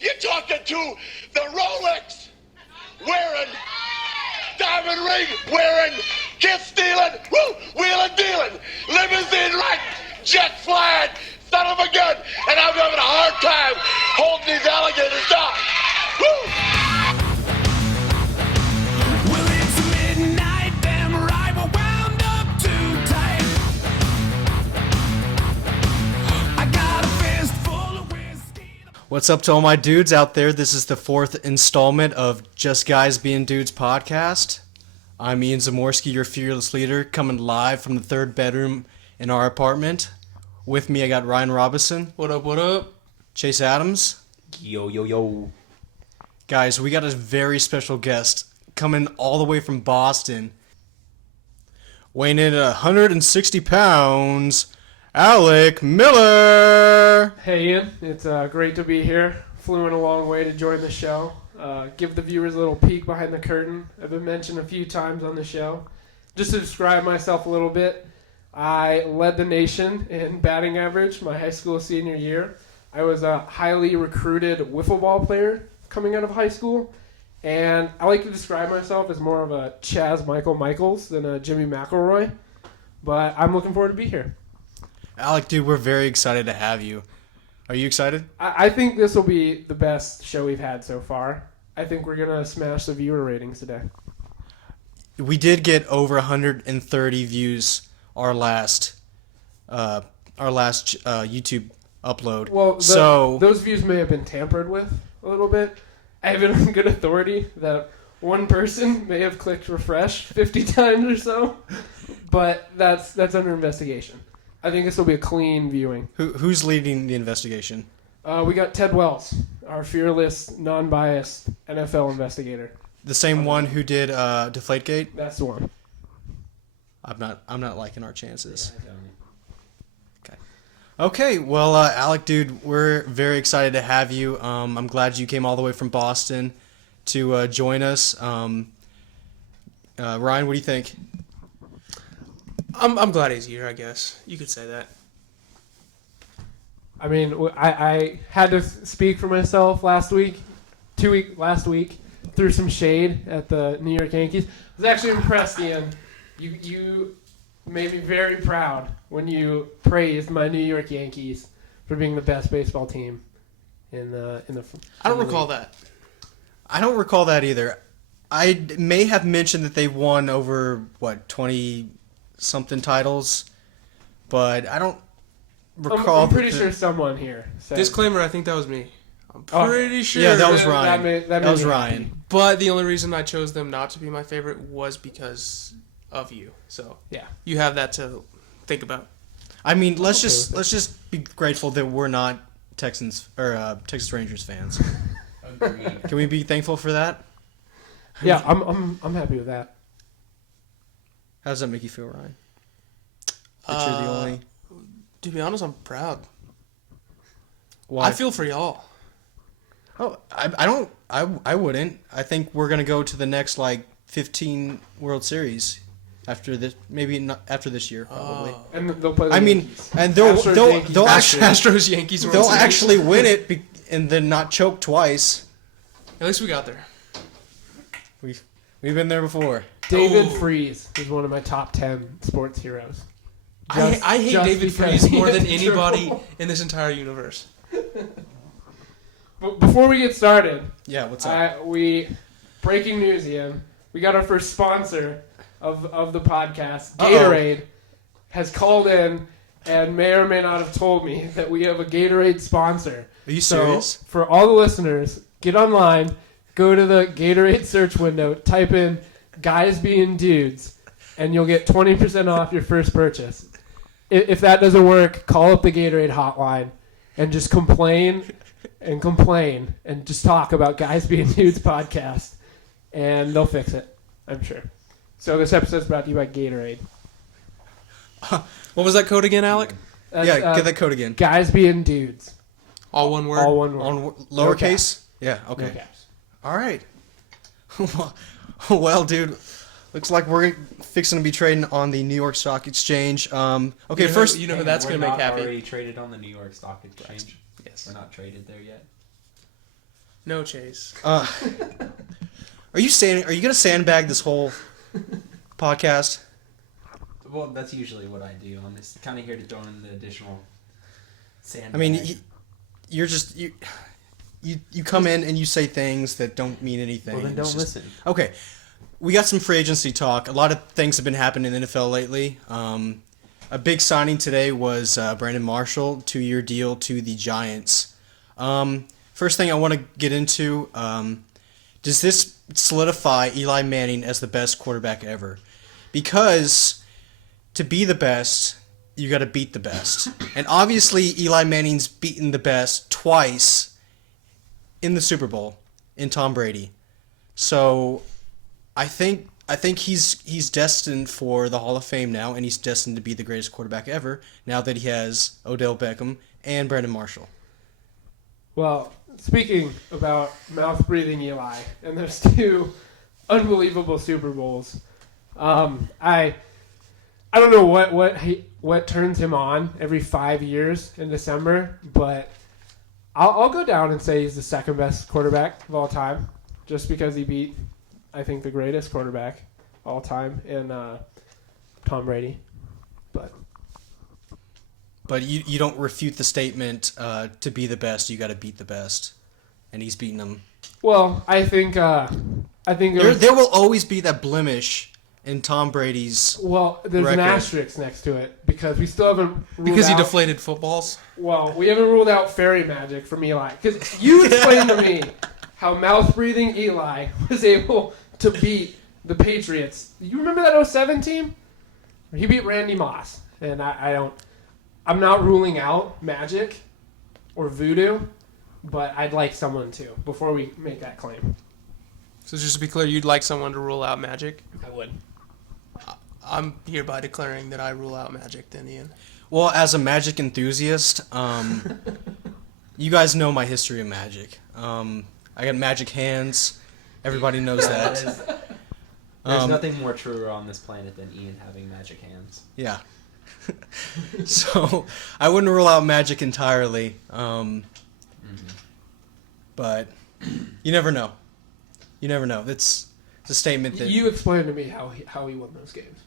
You're talking to the Rolex wearing, diamond ring wearing, kiss stealing, wheeling dealing, limousine riding, jet flying, son of a gun, and I'm having a hard time holding these alligators down. Woo! What's up to all my dudes out there? This is the 4th installment of Just Guys Being Dudes podcast. I'm Ian Zamorsky, your fearless leader, coming live from the 3rd bedroom in our apartment. With me, I got Ryan Robinson. What up, what up? Chase Adams. Yo, yo, yo. Guys, we got a very special guest coming all the way from Boston. Weighing in at 160 pounds, Alek Miller. Hey Ian, it's great to be here. Flew in a long way to join the show. Give the viewers a little peek behind the curtain. I've been mentioned a few times on the show. Just to describe myself a little bit, I led the nation in batting average my high school senior year. I was a highly recruited wiffle ball player coming out of high school. And I like to describe myself as more of a Chaz Michaels than a Jimmy McElroy. But I'm looking forward to be here. Alek, dude, we're very excited to have you. Are you excited? I think this will be the best show we've had so far. I think we're going to smash the viewer ratings today. We did get over 130 views our last YouTube upload. Well, so those views may have been tampered with a little bit. I have it on good authority that one person may have clicked refresh 50 times or so, but that's under investigation. I think this will be a clean viewing. Who's leading the investigation? We got Ted Wells, our fearless, non-biased NFL investigator. The same one who did Deflategate? That's the one. I'm not liking our chances. Okay. Well, Alek, dude, we're very excited to have you. I'm glad you came all the way from Boston to join us. Ryan, what do you think? I'm glad he's here, I guess. You could say that. I mean, I had to speak for myself last week, threw some shade at the New York Yankees. I was actually impressed, Ian. You made me very proud when you praised my New York Yankees for being the best baseball team in the. I don't recall that. I don't recall that either. I may have mentioned that they won over 20-something titles, but I don't recall. I'm pretty sure someone here said. Disclaimer, I think that was me. I'm pretty sure. Yeah, that was Ryan. That was Ryan. But the only reason I chose them not to be my favorite was because of you. So yeah, you have that to think about. I mean, let's just be grateful that we're not Texans or Texas Rangers fans. Agreed. Can we be thankful for that? Yeah, I'm happy with that. How does that make you feel, Ryan? That you're the only. To be honest, I'm proud. Why? I feel for y'all. Oh, I don't. I wouldn't. I think we're gonna go to the next 15 World Series after this. Maybe not after this year, probably. And they'll play the Yankees. And they'll Astros Yankees. They'll actually win it and then not choke twice. At least we got there. We've been there before. David Freese is one of my top 10 sports heroes. I hate David Freese more than anybody in this entire universe. But before we get started, yeah, what's up? Breaking news, Ian. We got our first sponsor of the podcast. Gatorade has called in and may or may not have told me that we have a Gatorade sponsor. Are you serious? So, for all the listeners, get online, go to the Gatorade search window, type in "guys being dudes," and you'll get 20% off your first purchase. If that doesn't work, call up the Gatorade hotline and just complain and just talk about Guys Being Dudes podcast, and they'll fix it, I'm sure. So this episode's brought to you by Gatorade. What was that code again, Alek? Get that code again. Guys Being Dudes. All one word? All one word. On lowercase? Yeah, okay. No caps. All right. Well, dude, looks like we're fixing to be trading on the New York Stock Exchange. Okay, first... You know who that's going to make happy. We're already traded on the New York Stock Exchange. Yes. We're not traded there yet. No, Chase. Are you gonna sandbag this whole podcast? Well, that's usually what I do. I'm just kind of here to throw in the additional sand. I mean, you're just you come in and you say things that don't mean anything. Well, then don't listen. Okay, we got some free agency talk. A lot of things have been happening in the NFL lately. A big signing today was Brandon Marshall, 2-year deal to the Giants. First thing I want to get into, does this solidify Eli Manning as the best quarterback ever? Because to be the best, you got to beat the best. And obviously, Eli Manning's beaten the best twice in the Super Bowl in Tom Brady. So I think he's destined for the Hall of Fame now, and he's destined to be the greatest quarterback ever now that he has Odell Beckham and Brandon Marshall. Well, speaking about mouth-breathing Eli, and there's 2 unbelievable Super Bowls. I don't know what turns him on every 5 years in December, but I'll go down and say he's the second best quarterback of all time, just because he beat, I think, the greatest quarterback of all time in Tom Brady. But you don't refute the statement, to be the best, you got to beat the best. And he's beaten them. Well, I think There will always be that blemish in Tom Brady's there's record. an asterisk next to it because we still haven't ruled Because he out, deflated footballs. Well, we haven't ruled out fairy magic from Eli. Because you explained to me how mouth-breathing Eli was able to beat the Patriots. You remember that 07 team? He beat Randy Moss. And I'm not ruling out magic or voodoo, but I'd like someone to before we make that claim. So just to be clear, you'd like someone to rule out magic? I would. I'm hereby declaring that I rule out magic then, Ian. Well, as a magic enthusiast, you guys know my history of magic. I got magic hands. Everybody knows that. There's nothing more true on this planet than Ian having magic hands. Yeah. So I wouldn't rule out magic entirely. But you never know. You never know. It's a statement that You explained to me how he won those games.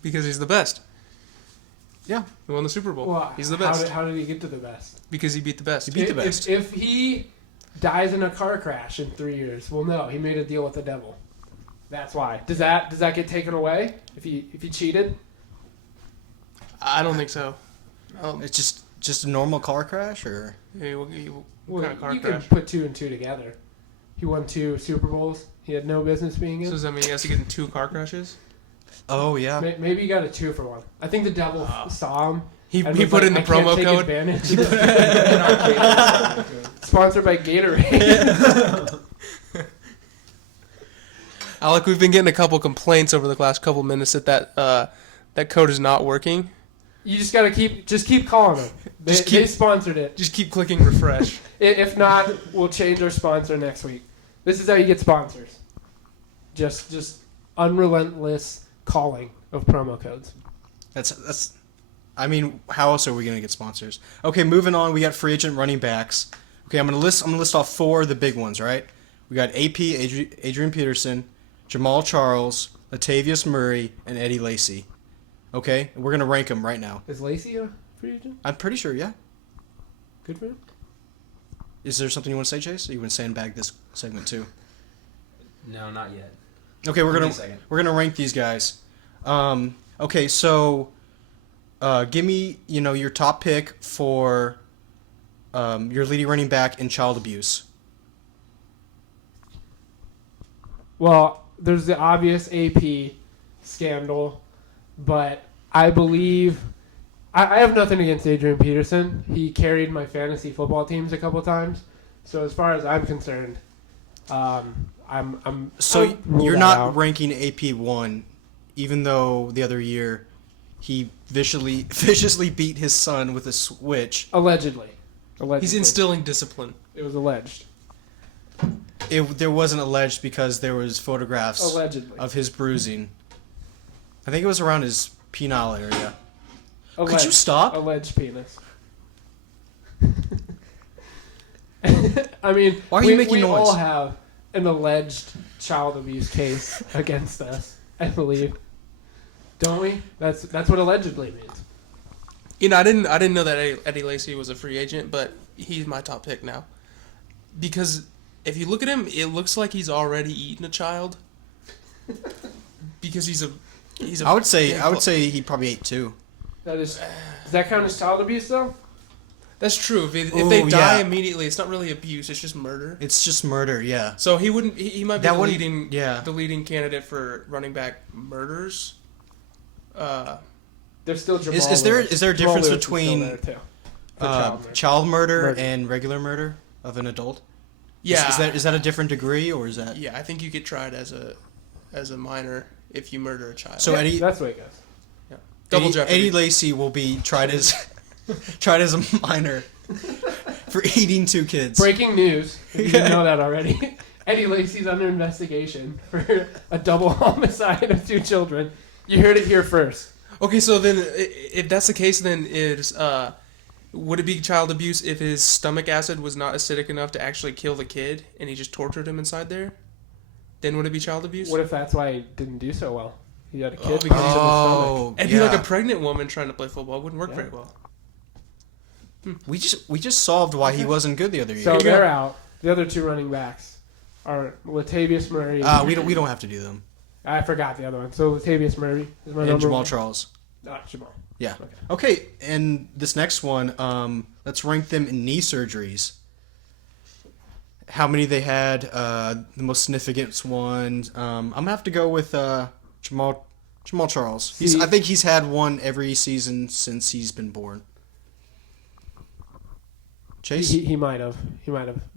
Because he's the best. Yeah. He won the Super Bowl. Well, He's the best. How did he get to the best? Because he beat the best. He beat the best. If he dies in a car crash in 3 years, well, no, he made a deal with the devil. That's why. Does that get taken away if he cheated? I don't think so. it's just a normal car crash, or What Well, kind of car you crash? can put 2 and 2 together. He won 2 Super Bowls. He had no business being in. So does that mean he has to get in 2 car crashes? oh yeah. Maybe he got a 2 for 1. I think the devil saw him. He and he was put like, in the "I can't promo take code. advantage of this." Sponsored by Gatorade. Alec, we've been getting a couple complaints over the last couple minutes that code is not working. You just gotta keep calling them. They sponsored it. Just keep clicking refresh. If not, we'll change our sponsor next week. This is how you get sponsors. Just unrelentless calling of promo codes. That's. I mean, how else are we gonna get sponsors? Okay, moving on. We got free agent running backs. Okay, I'm gonna list off 4 of the big ones. Right? We got AP, Adrian Peterson, Jamal Charles, Latavius Murray, and Eddie Lacy. Okay, we're gonna rank them right now. Is Lacey a free agent? I'm pretty sure. Yeah. Good for him. Is there something you want to say, Chase? Or you want to sandbag this segment too? No, not yet. Okay, Give me a second. we're gonna rank these guys. Okay, so give me your top pick for your leading running back in child abuse. Well, there's the obvious AP scandal, but I believe I have nothing against Adrian Peterson. He carried my fantasy football teams a couple times, so as far as I'm concerned, I'm So I'll rule you're that not out. ranking AP 1, even though the other year he viciously beat his son with a switch. Allegedly. He's instilling discipline. It was alleged. There wasn't alleged because there was photographs Allegedly. of his bruising. I think it was around his penile area. Could you Alleged. stop? Alleged penis. I mean, Why are you making we noise? all have an alleged child abuse case against us, I believe. Don't we? That's what allegedly means. You know, I didn't know that Eddie Lacy was a free agent, but he's my top pick now. Because if you look at him, it looks like he's already eaten a child. Because he's a. I would say he probably ate 2. Does that count as child abuse though? That's true. If Ooh, they die yeah. immediately, it's not really abuse. It's just murder. It's just murder, yeah. So he wouldn't. He might be That the wouldn't- leading. yeah. The leading candidate for running back murders. There's still Jamal Is there Lewis. is there a Jamal difference Lewis is still between there, too, for child murder Murder. and regular murder of an adult? Yeah. Is that a different degree, or is that? Yeah, I think you get tried as a minor if you murder a child. So Eddie That's the way it goes. Double Eddie, jeopardy. Eddie Lacy will be tried as a minor for eating 2 kids. Breaking news. If you didn't know that already. Eddie Lacy's under investigation for a double homicide of 2 children. You heard it here first. Okay, so then if that's the case, then would it be child abuse if his stomach acid was not acidic enough to actually kill the kid and he just tortured him inside there? Then would it be child abuse? What if that's why he didn't do so well? He had a kid because because he's in the stomach. It'd be like a pregnant woman trying to play football. It wouldn't work Yeah. very well. We just solved why he wasn't good the other year. So they're out. The other 2 running backs are Latavius Murray. We don't have to do them. I forgot the other one. So Latavius Murray is my And number Jamal 1. Charles. Jamal. Yeah. Okay, and this next one, let's rank them in knee surgeries. How many they had, the most significant one. I'm going to have to go with Jamal Charles. I think he's had one every season since he's been born. Chase? He might have.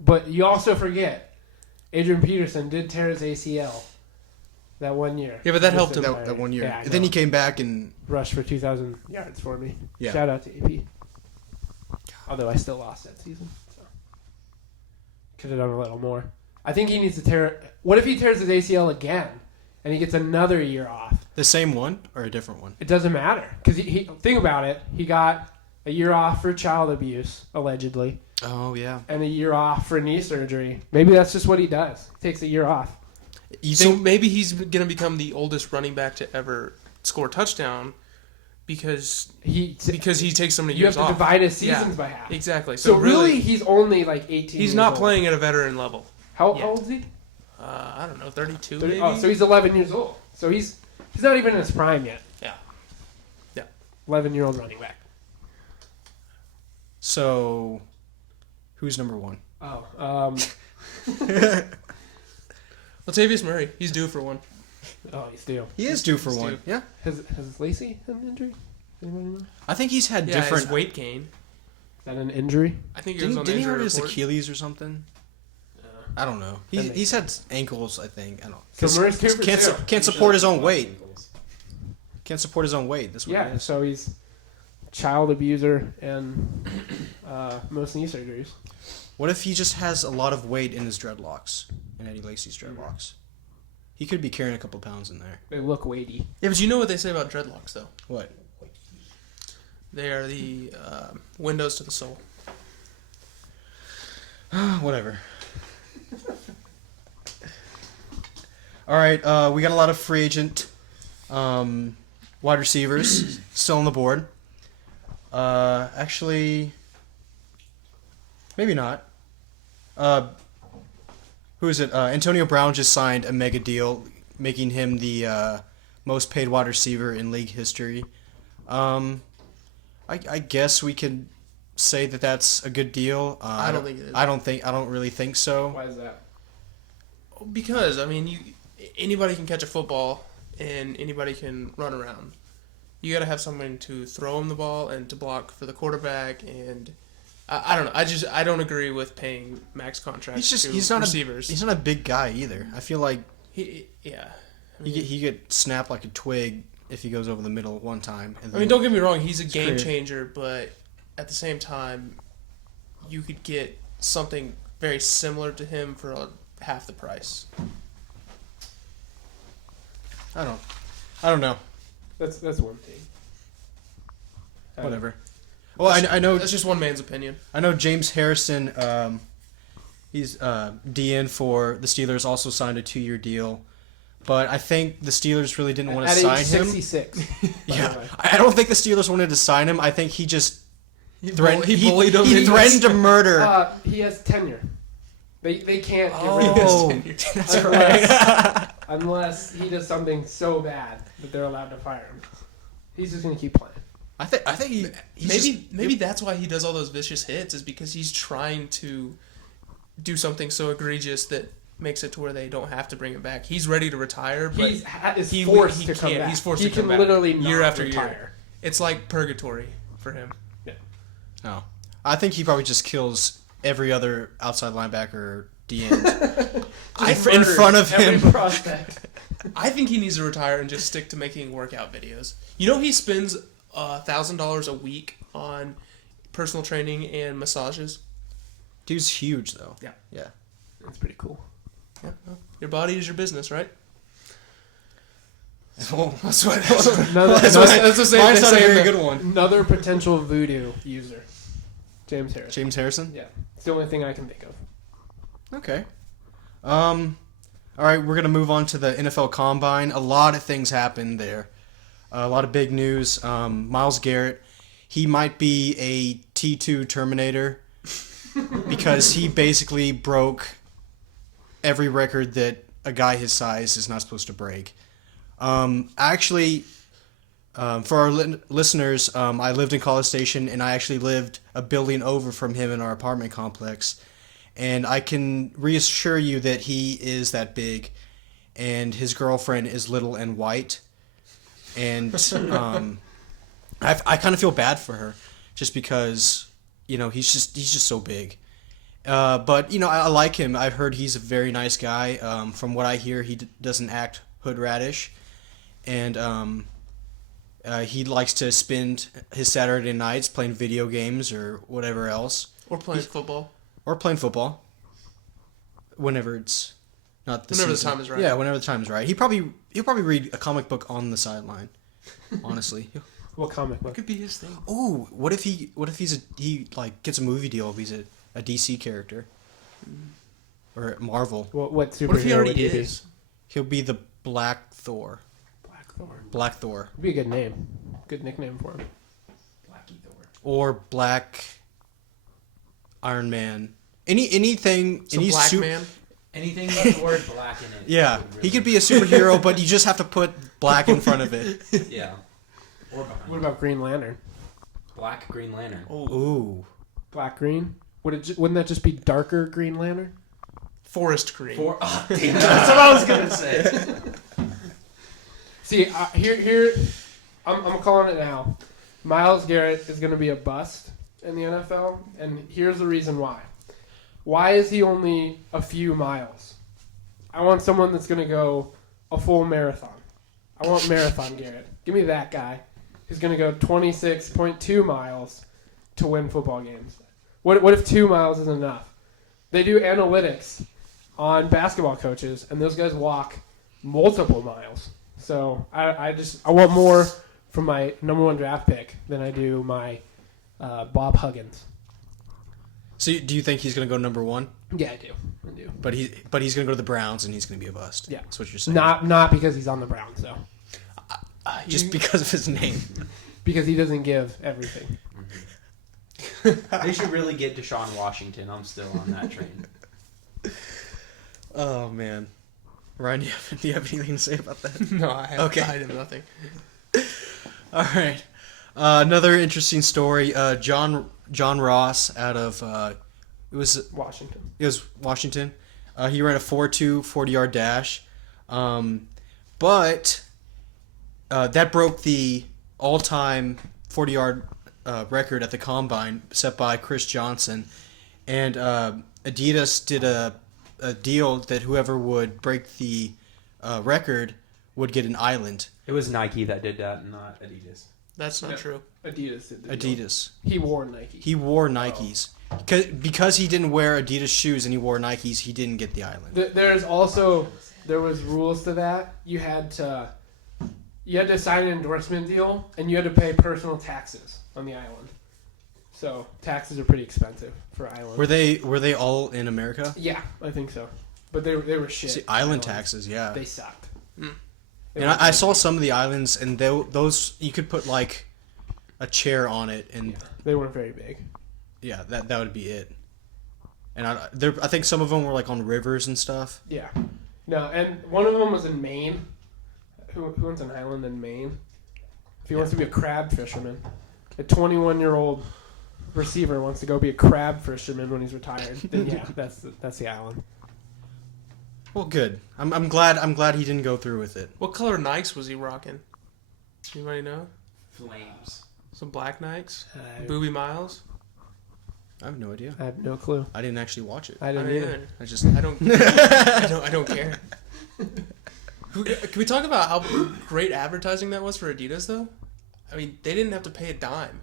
But you also forget, Adrian Peterson did tear his ACL that one year. Yeah, but that helped him. That 1 year. Yeah, I And then he know. came back and... Rushed for 2,000 yards for me. Yeah. Shout out to AP. Although I still lost that season. So. Could have done a little more. I think he needs to tear... What if he tears his ACL again and he gets another year off? The same one or a different one? It doesn't matter. Because he think about it. He got a year off for child abuse, allegedly, Oh, yeah. and a year off for knee surgery. Maybe that's just what he does. He takes a year off. You So think... maybe he's going to become the oldest running back to ever score a touchdown because he takes so many You have years to off. divide his seasons by half. Exactly. So really, he's only like 18 he's years not old. playing at a veteran level. How yet. old is he? I don't know, 32 30 maybe? Oh, so he's 11 years old. So he's not even in his prime yet. Yeah. 11-year-old running back. So, who's number 1? Oh, Latavius Murray, he's due for one. he's due. He is due for He's one. due. Yeah. Has Lacey had an injury? Anybody know? Is I think he's had Yeah, different... his weight gain. that an injury? I think it was on Didn't the he hurt injury his report. Achilles or something? I don't know. That makes He's had ankles, I think. I don't know. So Murray's due for two. Can't support his own weight. Can't support his own weight. That's what it Yeah, is. so he's child abuser and most knee surgeries. What if he just has a lot of weight in his dreadlocks? In Eddie Lacy's dreadlocks? He could be carrying a couple pounds in there. They look weighty. Yeah, but you know what they say about dreadlocks, though? What? They are the windows to the soul. Whatever. All right, we got a lot of free agent wide receivers still on the board. Actually, maybe not. Who is it? Antonio Brown just signed a mega deal, making him the most paid wide receiver in league history. I guess we could say that that's a good deal. I don't think it is. I don't really think so. Why is that? Because, I mean, anybody can catch a football and anybody can run around. You got to have someone to throw him the ball and to block for the quarterback. And I don't know. I don't agree with paying max contracts to He's not receivers. he's not a big guy either. I feel like Yeah. he get snapped like a twig if he goes over the middle one time. And I mean, don't get me wrong. He's a It's game crazy. changer, but at the same time, you could get something very similar to him for half the price. I don't know. That's one thing. Whatever. Well, I know That's just one man's opinion. James Harrison. He's DN for the Steelers, also signed a 2-year deal. But I think the Steelers really didn't want to At sign age him. 66. Yeah, I don't think the Steelers wanted to sign him. I think he just threatened. He bullied him. He threatened to murder. He has tenure. They can't get rid of him That's right. unless he does something so bad that they're allowed to fire him. He's just gonna keep playing. I think Maybe that's why he does all those vicious hits, is because he's trying to do something so egregious that makes it to where they don't have to bring him back. He's ready to retire, but He's forced to come can't. back. He's forced he to come can back literally year not after retire. year. It's like purgatory for him. No, I think he probably just kills every other outside linebacker or DN in front of him. Every prospect. I think he needs to retire and just stick to making workout videos. You know, he spends $1,000 a week on personal training and massages. Dude's huge though. Yeah. That's pretty cool. Yeah, well, your body is your business, right? Well, That's what. Another, That's the same. Mine's they not a say in very the- good one. another potential voodoo user. James Harris. James Harrison. Yeah. It's the only thing I can think of. Okay. All right, we're gonna move on to the NFL Combine. A lot of things happened there. A lot of big news. Myles Garrett, he might be a T2 Terminator because he basically broke every record that a guy his size is not supposed to break. Actually, for our listeners, I lived in College Station, and I actually lived a building over from him in our apartment complex. And I can reassure you that he is that big, and his girlfriend is little and white. And I kind of feel bad for her, just because he's just so big. But I like him. I've heard he's a very nice guy. From what I hear, he doesn't act hood radish, and he likes to spend his Saturday nights playing video games or whatever else. Or playing football. Or playing football. Whenever it's not the Whenever the season. time is right. Yeah, whenever the time is right. He'll probably read a comic book on the sideline. Honestly. What comic That book? could be his thing. Ooh, what if he gets a movie deal if he's a DC character? Or Marvel. What superhero What if he already would he be? is? He'll be the Black Thor. Blackthorn. Black Thor. Would be a good name. Good nickname for him. Blackie Thor. Or Black Iron Man. Anything. So any Black su- Man. Anything with the word black in it. Yeah, would he really- could be a superhero, but you just have to put black in front of it. Yeah. Or behind. What about Green Lantern? Black Green Lantern. Ooh. Black Green? Wouldn't that just be darker Green Lantern? Forest Green. Oh, damn, that's what I was gonna say. See, here, I'm calling it now. Myles Garrett is going to be a bust in the NFL, and here's the reason why. Why is he only a few miles? I want someone that's going to go a full marathon. I want Marathon Garrett. Give me that guy who's going to go 26.2 miles to win football games. What if 2 miles is enough? They do analytics on basketball coaches, and those guys walk multiple miles. So I want more from my number 1 draft pick than I do my Bob Huggins. So do you think he's going to go number 1? Yeah, I do. But he's going to go to the Browns and he's going to be a bust. Yeah. That's what you're saying. Not because he's on the Browns, though. Just because of his name. Because he doesn't give everything. They should really get Deshaun Washington. I'm still on that train. Oh man, Ryan, do you have anything to say about that? No, I have. Okay. I have nothing. All right. Another interesting story. John Ross out of it was Washington. Washington. He ran a 4.2 40-yard dash, but that broke the all-time 40-yard record at the combine set by Chris Johnson, and Adidas did a deal that whoever would break the record would get an island. It was Nike that did that, not Adidas. That's not Yeah. true. Adidas did the deal. Adidas. He wore Nike. He wore Nikes. Because he didn't wear Adidas shoes and he wore Nikes, he didn't get the island. There was rules to that. You had to sign an endorsement deal, and you had to pay personal taxes on the island. So taxes are pretty expensive for islands. Were they all in America? Yeah, I think so. But they were shit. See, island taxes, yeah. They sucked. Mm. They And were I saw some of the islands, and those you could put like a chair on it, and they weren't very big. yeah, that would be it. And I think some of them were like on rivers and stuff. Yeah. No, and one of them was in Maine. Who wants an island in Maine? If he wants to be a crab fisherman. A 21-year-old receiver wants to go be a crab fisherman when he's retired. Then yeah, that's the island. Well, good. I'm glad he didn't go through with it. What color Nikes was he rocking? Anybody know? Flames. Some black Nikes? I Booby Miles? I have no idea. have no clue. I didn't actually watch it. I I didn't don't either. either. I just I don't. I don't care. Can we talk about how great advertising that was for Adidas, though? I mean, they didn't have to pay a dime.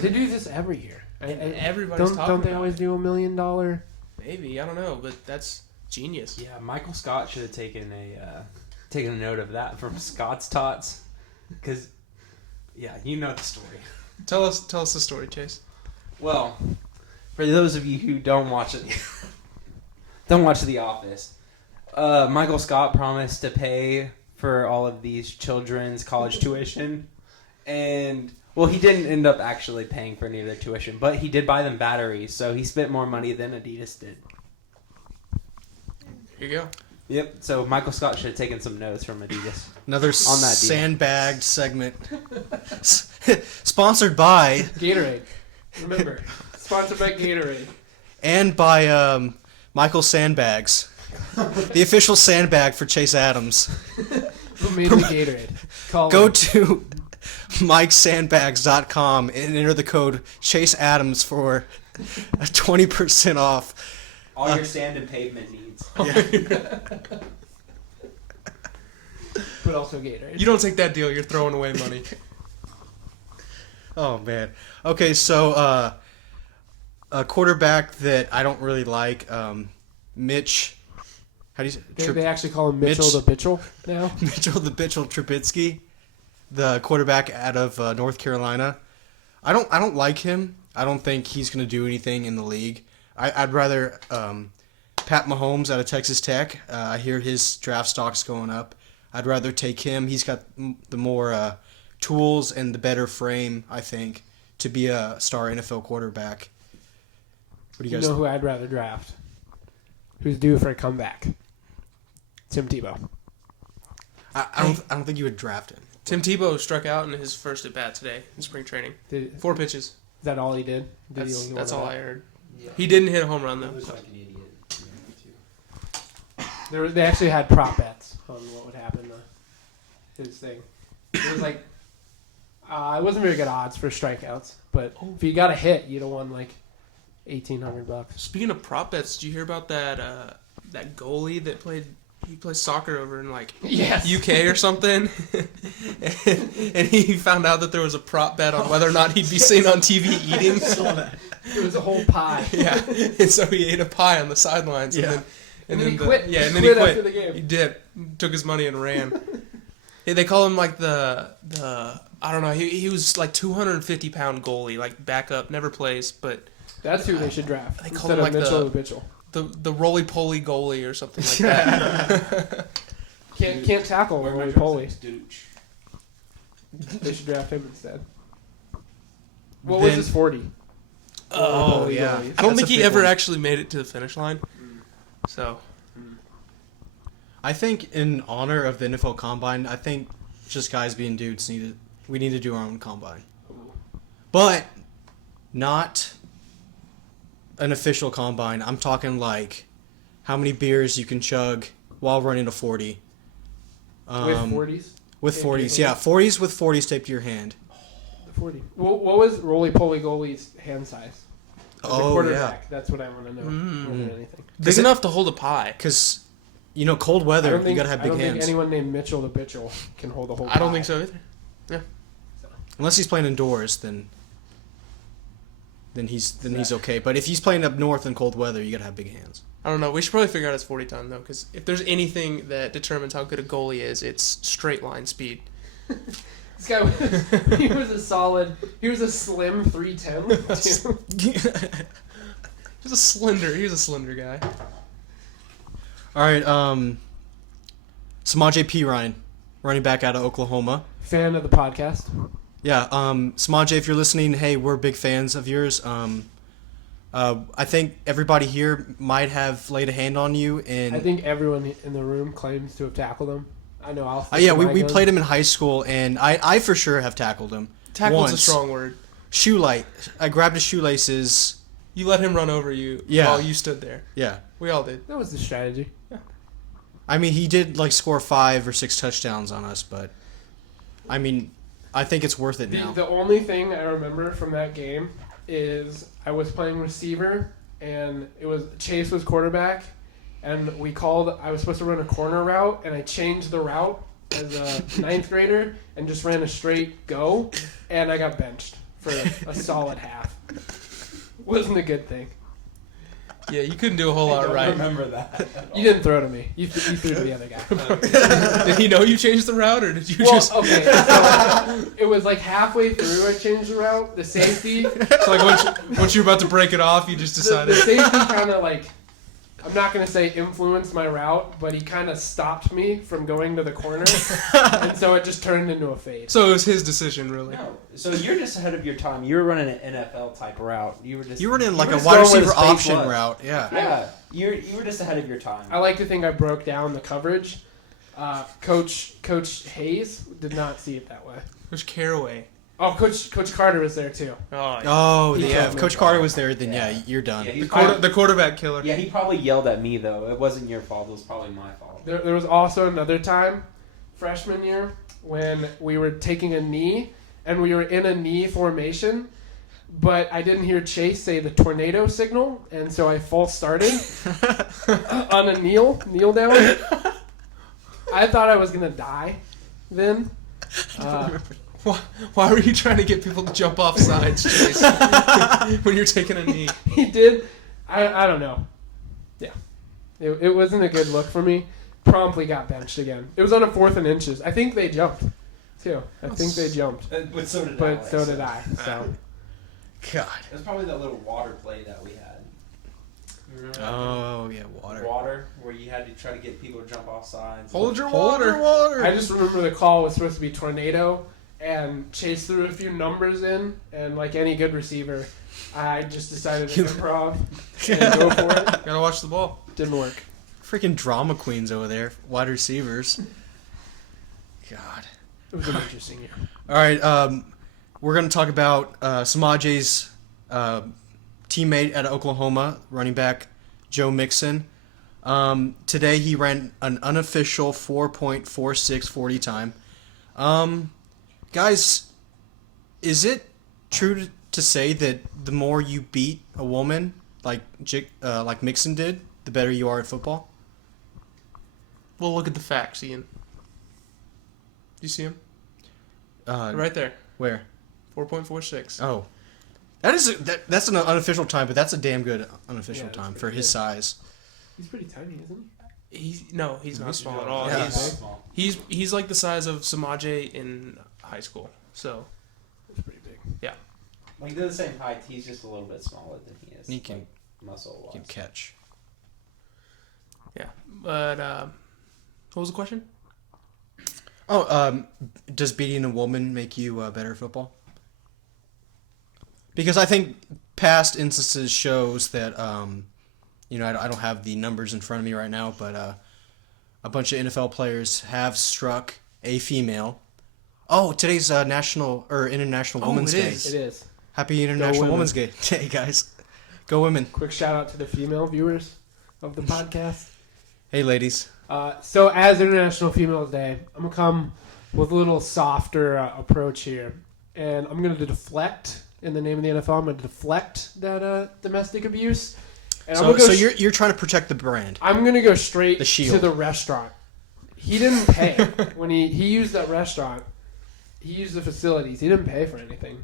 They do this every year. Everybody's talking Don't they about always it. do $1 million? Maybe, I don't know, but that's genius. Yeah, Michael Scott should have taken a note of that from Scott's Tots, because yeah, you know the story. Tell us the story, Chase. Well, for those of you who don't watch it, don't watch The Office, Michael Scott promised to pay for all of these children's college tuition, and well, he didn't end up actually paying for any of their tuition, but he did buy them batteries, so he spent more money than Adidas did. Here you go. Yep. So Michael Scott should have taken some notes from Adidas. another On that deal. sandbagged segment. Sponsored by Gatorade. Remember, sponsored by Gatorade. and by Michael Sandbags, the official sandbag for Chase Adams. Who made the Gatorade? Call Go him. to MikeSandbags.com and enter the code Chase Adams for 20% off. All your sand and pavement needs. But also Gatorade. You don't take that deal, you're throwing away money. Oh man. Okay, so a quarterback that I don't really like, Mitch. How do you say? They actually call him Mitchell Mitch- the Bitchel now. Mitchell the Bitchel Trubisky, the quarterback out of North Carolina. I don't like him. I don't think he's going to do anything in the league. I'd rather Pat Mahomes out of Texas Tech. I hear his draft stock's going up. I'd rather take him. He's got the more tools and the better frame, I think, to be a star NFL quarterback. What do you You guys know who I'd rather draft? Who's due for a comeback? Tim Tebow. I don't think you would draft him. Tim Tebow struck out in his first at bat today in spring training. Is 4 pitches. that all he did? Did he That's, only that's one all of I that? heard. He didn't hit a home run, though. Looks So. like an idiot. They actually had prop bets on what would happen to his thing. It was like, it wasn't very good odds for strikeouts, but if you got a hit, you'd have won like $1,800. Speaking of prop bets, did you hear about that that goalie that plays soccer over in like Yes. UK or something? and he found out that there was a prop bet on whether or not he'd be seen on TV eating. It was a whole pie. Yeah, and so he ate a pie on the sidelines. Yeah. And then he quit. Yeah, and He then he quit quit. after the game. He did. Took his money and ran. Yeah, they call him like the I don't know. He was like 250-pound goalie, like backup, never plays, but That's who they should draft They call instead him of like Mitchell the Bitchel. the roly-poly goalie or something like that. Can't tackle Where Roy my Poly. Dooch. They should draft him instead. What was Then- his 40? Oh, yeah. I don't That's think a he big ever one. actually made it to the finish line. So I think in honor of the NFL Combine, I think just guys being dudes we need to do our own combine. But not an official combine. I'm talking like how many beers you can chug while running a 40. With 40s? With Taped to 40s, your yeah. 40s with 40s taped to your hand. The 40. What was Roly Poly goalie's hand size? As a Oh, quarterback, that's what I want to know more than anything. big enough to hold a pie. Because, cold I weather, don't you think, got to have I big don't think hands. anyone named Mitchell the Bitchel can hold a whole I don't pie. think so either. Unless he's playing indoors, then he's okay. But if he's playing up north in cold weather, you got to have big hands. I don't know. We should probably figure out his 40 time though, because if there's anything that determines how good a goalie is, it's straight line speed. This guy was a slim 310 too. He was a slender guy. All right, Samaje Perine, running back out of Oklahoma. Fan of the podcast. Yeah, Samaje, if you're listening, hey, we're big fans of yours. I think everybody here might have laid a hand on you. I think everyone in the room claims to have tackled him. I know I'll yeah, we played him in high school, and I for sure have tackled him. Tackle's a strong word. Shoelace. I grabbed his shoelaces. You let him run over you while you stood there. Yeah. We all did. That was the strategy. Yeah. I mean, he did score 5 or 6 touchdowns on us, but I mean, I think it's worth it now. The only thing I remember from that game is I was playing receiver, and Chase was quarterback, and I was supposed to run a corner route, and I changed the route as a 9th grader and just ran a straight go, and I got benched for a solid half. Wasn't a good thing. Yeah, you couldn't do a whole lot I right. remember that. You didn't throw to me. You threw to the other guy. Did he know you changed the route, or did you Well, just... okay, so it was halfway through I changed the route. The safety, So once you were about to break it off, you just the decided... safety kind of I'm not going to say influenced my route, but he kind of stopped me from going to the corner, and so it just turned into a fade. So it was his decision, really. No, so you're just ahead of your time. You were running an NFL type route. You were running you a were just wide going where receiver the space option was. route. Yeah. Yeah, you were just ahead of your time. I like to think I broke down the coverage. Coach Hayes did not see it that way. Coach Caraway. Oh, Coach Carter was there too. Oh, yeah. Oh, He yeah. killed If me. Coach Carter was there, then Yeah. you're done. Yeah, The quarterback killer. Yeah, he probably yelled at me though. It wasn't your fault. It was probably my fault. There was also another time, freshman year, when we were taking a knee, and we were in a knee formation, but I didn't hear Chase say the tornado signal, and so I false started on a kneel down. I thought I was gonna die then. Why were you trying to get people to jump off sides, Chase, when you're taking a knee? He did. I don't know. Yeah. It wasn't a good look for me. Promptly got benched again. It was on a 4th and inches. I think they jumped, too. But So did but so did I. So God. It was probably that little water play that we had. You remember that? Oh, yeah, water. Water, where you had to try to get people to jump off sides. Hold your water. I just remember the call was supposed to be tornado, and Chase threw a few numbers in, and like any good receiver, I just decided to improv and go for it. Gotta watch the ball. Didn't work. Freaking drama queens over there. Wide receivers. God. It was an interesting year. All right, we're going to talk about Samaje's teammate at Oklahoma, running back Joe Mixon. Today he ran an unofficial 4.46 40 time. Guys, is it true to say that the more you beat a woman, like Mixon did, the better you are at football? Well, look at the facts, Ian. You see him? Right there. Where? 4.46. Oh. That's an unofficial time, but that's a damn good unofficial Yeah, time that's for pretty his good. size. He's pretty tiny, isn't he? He's not small at all. Yeah. He's like the size of Samaje in high school. So He's pretty big. Like they're the same height. He's just a little bit smaller than he is. He can- like, muscle Can wise. catch. yeah, but what was the question? Oh, does beating a woman make you better at football? Because I think past instances shows that, I don't have the numbers in front of me right now, but a bunch of NFL players have struck a female. Oh, today's International Women's it Day. is. It is. Happy International women. Women's Day, guys. Go women. Quick shout out to the female viewers of the podcast. Hey, ladies. So as International Females Day, I'm gonna come with a little softer approach here, and I'm gonna deflect in the name of the NFL. I'm gonna deflect that domestic abuse, and I'm So, gonna go. you're trying to protect the brand. I'm gonna go straight The shield. to the restaurant. He didn't pay when he used that restaurant. He used the facilities. He didn't pay for anything.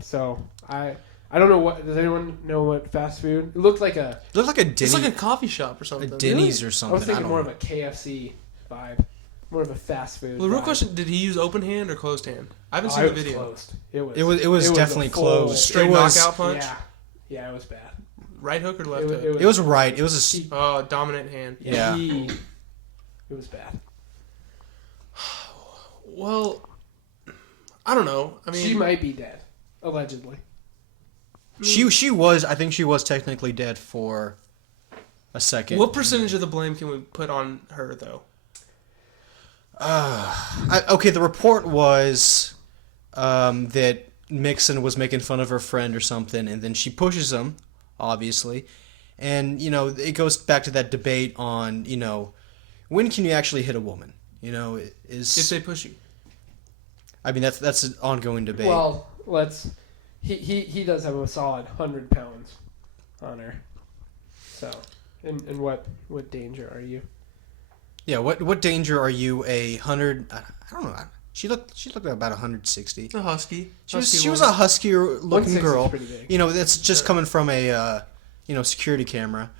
So I don't know what. Does anyone know what fast food? It looked like a. It looked like a It's Denny, like a coffee shop or something. Denny's or something. I was thinking don't more know. of a KFC vibe. more of a fast food. Well, the real vibe. question: did he use open hand or closed hand? I haven't Oh, seen it the was video. closed. It was definitely a full- closed. Straight It was- knockout punch. Yeah, it was bad. Right hook or left hook? It was right. It was a. Oh, dominant hand. Yeah. It was bad. Well, I don't know. I mean, She might be dead, allegedly. She was. I think she was technically dead for a second. what percentage of the blame can we put on her, though? Okay, the report was that Mixon was making fun of her friend or something, and then she pushes him, obviously. And, it goes back to that debate on, when can you actually hit a woman? If they push you. I mean, that's an ongoing debate. Well, he does have a solid 100 pounds on her. So, in what danger are you? Yeah, what danger are you? 100? I don't know. She looked about 160. A husky. She was a huskier looking 160 is girl. pretty big. That's just coming from a security camera.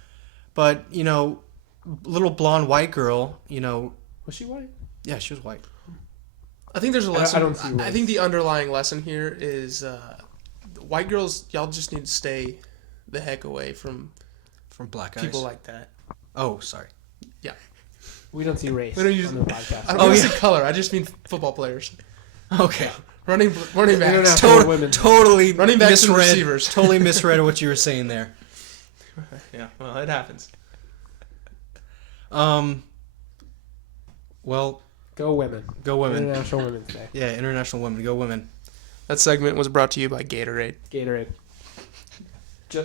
But, little blonde white girl, Was she white? yeah, she was white. I think there's a lesson. I don't see I think the underlying lesson here is white girls, y'all just need to stay the heck away from From black guys. people like that. Oh, sorry. Yeah. We don't see race We don't use- on the podcast. I don't Oh, mean yeah. say color. I just mean football players. Okay. Running backs. International women. Totally Running backs and misread. receivers. Totally misread what you were saying there. Yeah, well, it happens. Well, Go women. go women. International Women's Day. Yeah, international women. Go women. That segment was brought to you by Gatorade. Gatorade.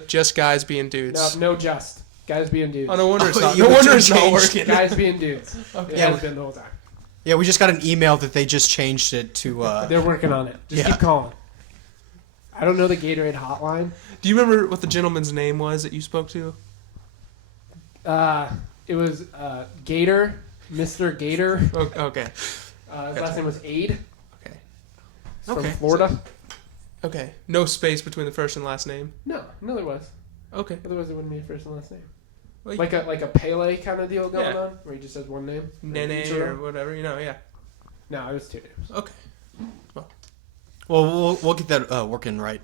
Just guys being dudes. No, just guys being dudes. Oh, no wonder it's Oh, not. you No wonder just it's not changed. working. Guys being dudes. It Yeah. has been the whole time. Yeah, we just got an email that they just changed it to. They're working on it. Just Yeah. keep calling. I don't know the Gatorade hotline. Do you remember what the gentleman's name was that you spoke to? It was Gator, Mr. Gator. Okay. His last name was Aid. Okay. He's from Okay. Florida. Okay. No space between the first and last name. No, there was. Okay. Otherwise, it wouldn't be a first and last name. Well, Like a Pele kind of deal going Yeah. on, where he just has one name. Nene Each of or them? whatever, yeah. No, it was two names. Okay. well, we'll get that working right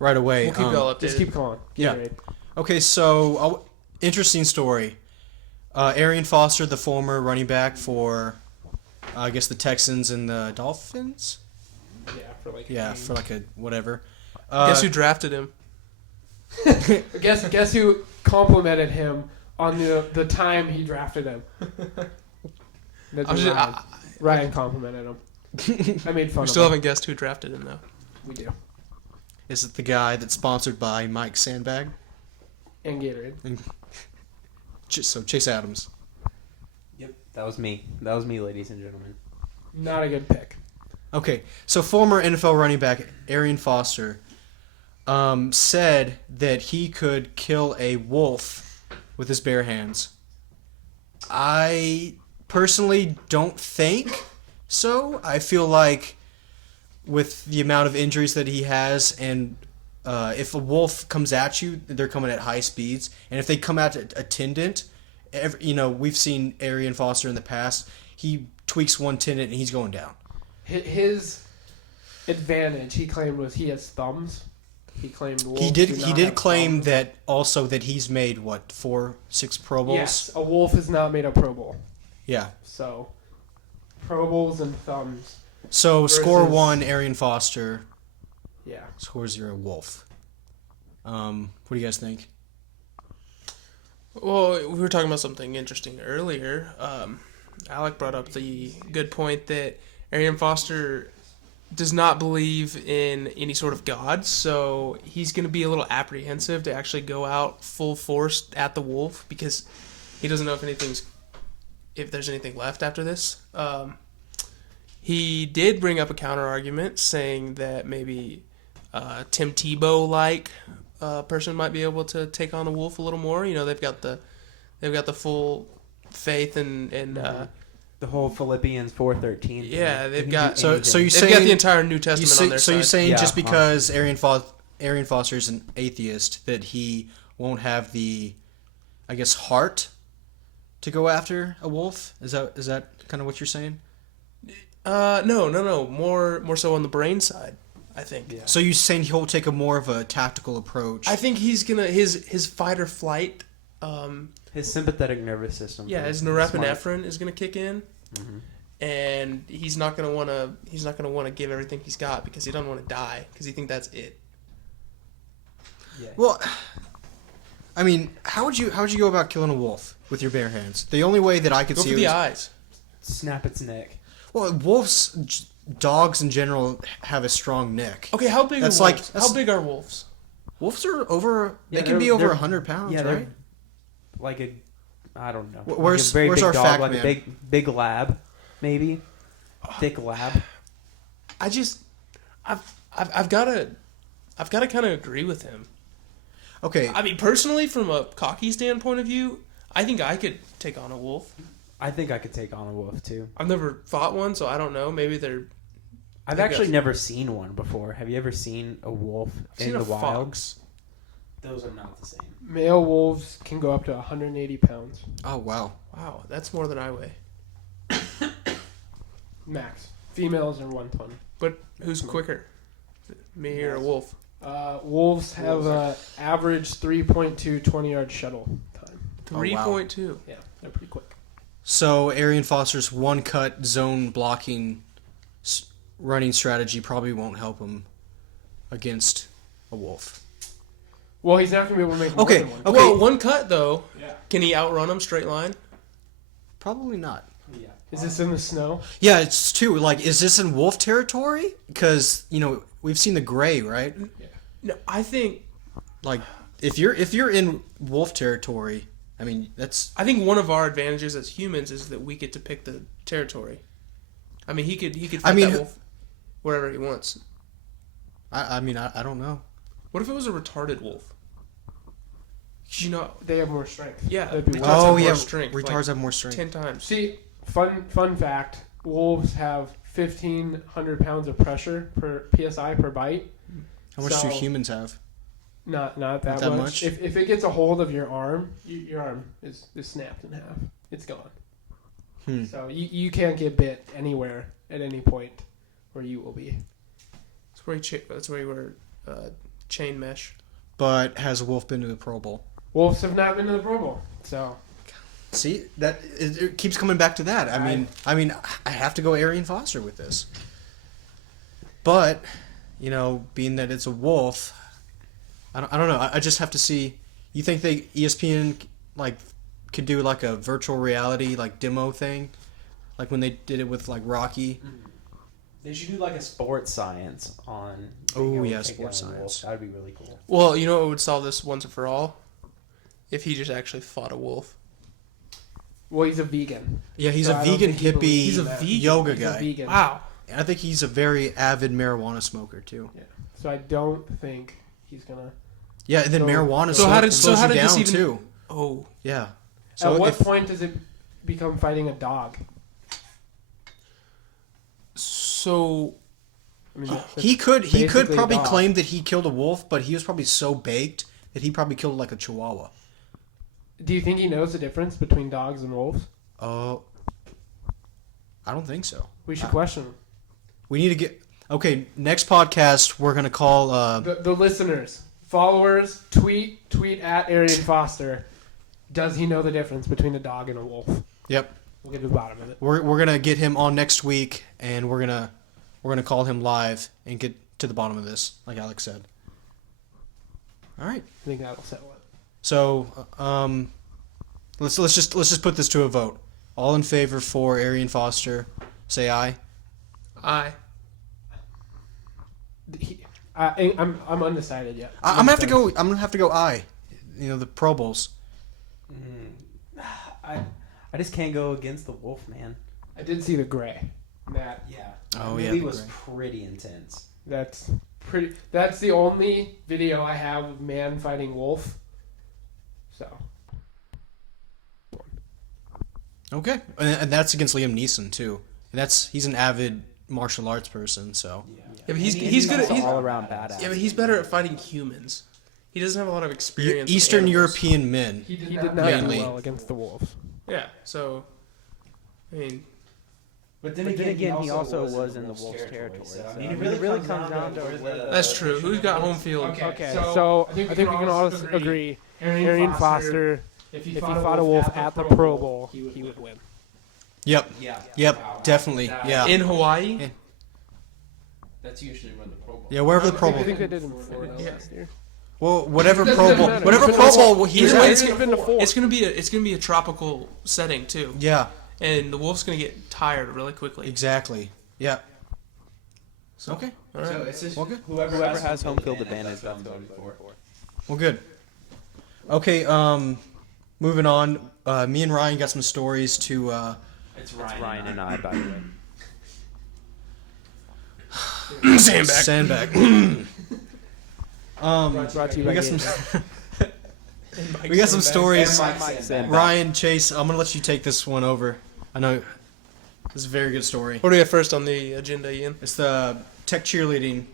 away. We'll keep y'all updated. Just keep calling. Yeah. Gatorade. Okay, so interesting story. Arian Foster, the former running back for, I guess, the Texans and the Dolphins. Yeah, for like. Yeah, for like a whatever. Guess who drafted him? Guess who complimented him on the time he drafted him? That's I was just- Ryan. Ryan complimented him. I made fun We of still him. haven't guessed who drafted him, though. We do. Is it the guy that's sponsored by Mike Sandbag? And Gatorade. So Chase Adams. Yep, that was me. That was me, ladies and gentlemen. Not a good pick. Okay, so former NFL running back Arian Foster said that he could kill a wolf with his bare hands. I personally don't think so. I feel like with the amount of injuries that he has, and if a wolf comes at you, they're coming at high speeds, and if they come at a tendon, we've seen Arian Foster in the past. He tweaks one tendon and he's going down. His advantage, he claimed, was he has thumbs. He claimed wolves He do did not have claim thumbs. that also that he's made 4-6 Pro Bowls. Yes, a wolf is not made a Pro Bowl. Yeah. So, Pro Bowls and thumbs. So score Versus- 1, Arian Foster. Yeah. Score 0, Wolf. What do you guys think? Well, we were talking about something interesting earlier. Alec brought up the good point that Arian Foster does not believe in any sort of God, so he's going to be a little apprehensive to actually go out full force at the wolf because he doesn't know if there's anything left after this. He did bring up a counter argument saying that maybe Tim Tebow-like person might be able to take on the wolf a little more. They've got the full faith and The whole Philippians 4:13. Yeah, they've got- So you're they've saying got the entire New Testament on their so side. you're saying Yeah, just because Arian Foster is an atheist that he won't have the, I guess, heart to go after a wolf? Is that kind of what you're saying? No. More so on the brain side, I think. So you're saying he'll take a more of a tactical approach? I think he's gonna his fight or flight. His sympathetic nervous system. Yeah, his norepinephrine is gonna kick in, and he's not gonna wanna give everything he's got because he doesn't want to die because he thinks that's it. Yeah. Well, I mean, how would you go about killing a wolf with your bare hands? The only way that I could Go see for it the was, eyes. Snap its neck. well, dogs in general have a strong neck. Okay, how big That's are wolves? like- that's- How big are wolves? Wolves are over. Yeah, They can be over they're- 100 pounds, Yeah, right? they're like a, I don't know. Where's- like a very where's big our dog, fact like man? a big lab, maybe thick lab. I've got to kind of agree with him. Okay. I mean, personally, from a cocky standpoint of view, I think I could take on a wolf. I think I could take on a wolf too. I've never fought one, so I don't know. Maybe they're. I've I actually guess. never seen one before. Have you ever seen a wolf I've in seen the a wild? fox. Those are not the same. Male wolves can go up to 180 pounds Oh wow. Wow, that's more than I weigh. max. Females are 120. But who's quicker, me or a wolf? Wolves have average 3.2 20-yard shuttle time. Oh, wow. 3.2. Yeah, they're pretty quick. So Arian Foster's one-cut zone blocking running strategy probably won't help him against a wolf. Well, he's not going to be able to make more Okay, than one. okay. Well, one cut though. Yeah. Can he outrun him straight line? Probably not. Yeah. Is this in the snow? Yeah, it's too. Like, is this in wolf territory? Because we've seen the gray, right? No, I think If you're in wolf territory, I mean that's. I think one of our advantages as humans is that we get to pick the territory. I mean, he could fight that wolf wherever he wants. I mean I don't know. What if it was a retarded wolf? They have more strength. Yeah. That'd be Retards wild. have Oh more yeah, strength, retards like have more strength. 10 times. See, fun fact: wolves have 1,500 pounds of pressure per psi per bite. How much do So- humans have? Not that, that much. much? If it gets a hold of your arm, your arm is snapped in half. It's gone. So you can't get bit anywhere at any point where you will be. That's where you wear chain mesh. But has a wolf been to the Pro Bowl? Wolves have not been to the Pro Bowl, so See that it keeps coming back to that. I mean, I have to go Arian Foster with this. But being that it's a wolf, I don't know. I just have to see. You think ESPN could do like a virtual reality demo thing, like when they did it with Rocky? They should do like a sports science on. Oh, yeah, taking sports on a wolf. science. That would be really cool. Well, you know what would solve this once and for all? If he just actually fought a wolf. well, he's a vegan. Yeah, he's So a I don't vegan think he believes hippie He's a in that. vegan? yoga He's a guy. vegan. Wow. And I think he's a very avid marijuana smoker too. Yeah. So I don't think he's gonna. Yeah, and then So- marijuana So how did slows how you did this down even? too. Oh, Yeah. So At what if- point does it become fighting a dog? so I mean, He could basically probably a dog. claim that he killed a wolf, but he was probably so baked that he probably killed a chihuahua. Do you think he knows the difference between dogs and wolves? Oh, I don't think so. We should question him. We need to get okay. Next podcast, we're gonna call. The listeners, followers, tweet at Arian Foster. Does he know the difference between a dog and a wolf? Yep, We'll get to the bottom of it. we're gonna get him on next week, and we're gonna call him live and get to the bottom of this, like Alex said. All right. I think that'll settle it. So, let's just put this to a vote. All in favor for Arian Foster, say aye. I. I'm undecided yet. I'm gonna have to go. I'm gonna have to go aye. The Pro Bowls. I just can't go against the wolf, man. I did see the gray. That Yeah. Oh, the yeah, movie the was gray. pretty intense. that's pretty. That's the only video I have of man fighting wolf. So Okay, and that's against Liam Neeson too. And he's an avid martial arts person, so. Yeah, but he's And good. also He's all around badass. Yeah, but he's better at fighting humans. He doesn't have a lot of experience. with Eastern animals. European men. he did not not do mainly. well against the wolves. Yeah. So, I mean, But then again, he also was in the Wolves' territory. So, I mean, it really comes down to where that's true. Who's got home field? Okay, so I think we can all agree Arian Foster, if he fought a Wolf at the Pro Bowl, he would win. Yep. Definitely. Yeah. In Hawaii? That's usually when the Pro Bowl. Yeah, wherever the Pro Bowl. I think they did in Florida last year. Well, whatever Doesn't Pro Bowl, matter. whatever It's Pro been Bowl he's Either way, at. it's gonna be a tropical setting too. Yeah, And the Wolf's gonna get tired really quickly. exactly. Yeah. So, Okay. All right. So it's just Well, good. whoever has home field advantage, that's voted for. Well, good. Okay. Moving on. Me and Ryan got some stories to. It's Ryan and I, by the way. Sandbag. Brought to you by We got Gatorade. some. We got some stories. Sandbag. Ryan, Chase, I'm gonna let you take this one over. I know this is a very good story. What do we have first on the agenda, Ian? It's the tech cheerleading.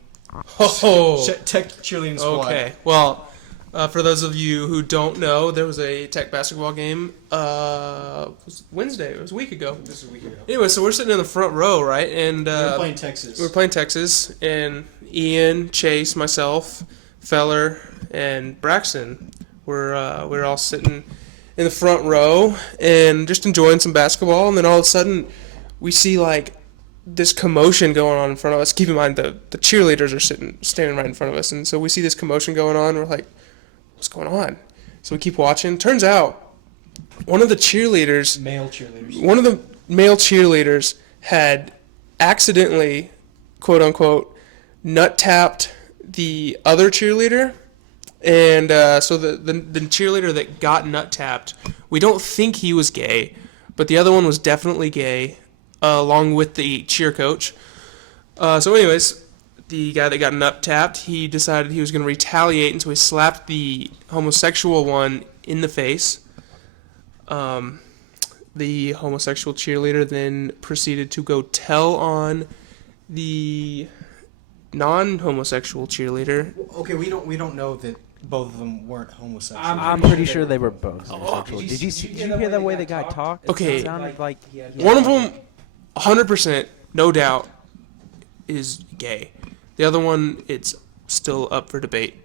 Oh. Tech cheerleading squad. Okay. Well, for those of you who don't know, there was a Tech basketball game. It was Wednesday. It was a week ago. This is a week ago. Anyway, so we're sitting in the front row, right? And We're playing Texas. we're playing Texas, and Ian, Chase, myself, Feller, and Braxton we're all sitting in the front row and just enjoying some basketball. And then all of a sudden, we see like this commotion going on in front of us. Keep in mind the cheerleaders are standing right in front of us, and so we see this commotion going on. We're like, what's going on? So we keep watching. Turns out one of the cheerleaders, Male cheerleaders. one of the male cheerleaders had accidentally, quote unquote, nut tapped the other cheerleader. And so the cheerleader that got nut tapped, we don't think he was gay, but the other one was definitely gay, along with the cheer coach. So anyways, the guy that got nut tapped, he decided he was going to retaliate, and so he slapped the homosexual one in the face. The homosexual cheerleader then proceeded to go tell on the non-homosexual cheerleader. Okay, we don't know that both of them weren't homosexual. I'm pretty sure they were both homosexual. Did you hear the way the guy talked? Okay. It sounded like One of them, 100%, no doubt, is gay. The other one, it's still up for debate.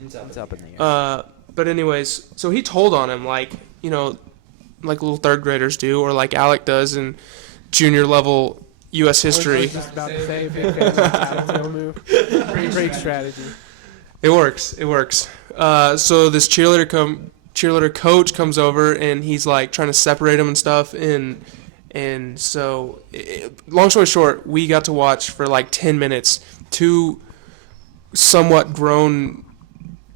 It's up in the air. But anyways, so he told on him like little third graders do, or like Alek does in junior level U.S. history. I was just about to say, big fan of that tail move. Great strategy. It works. So this cheerleader coach comes over, and he's like trying to separate them and stuff. And so, long story short, we got to watch for like 10 minutes two somewhat grown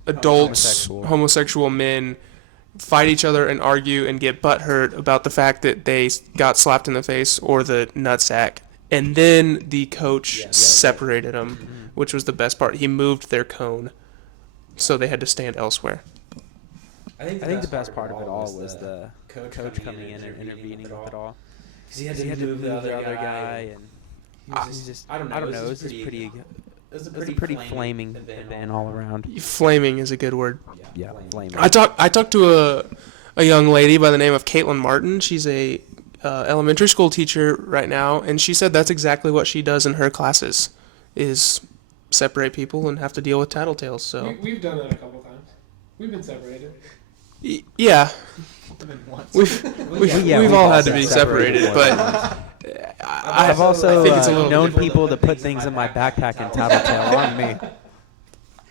adults, homosexual men, fight each other and argue and get butthurt about the fact that they got slapped in the face or the nutsack. And then the coach separated them, which was the best part. He moved their cone, so they had to stand elsewhere. I think the best part of it all was the coach coming in and intervening with it all. Because he had to move the other guy, and he was just, I don't know, it was a pretty flaming event all around. Flaming is a good word. Yeah, flaming. I talked to a young lady by the name of Caitlin Martin. She's a elementary school teacher right now, and she said that's exactly what she does in her classes, is separate people and have to deal with tattletales. So We've done that a couple times. We've been separated. yeah, we've all had to be separated, but I've also think it's a little known different. people to put things in my backpack and tattletale on me.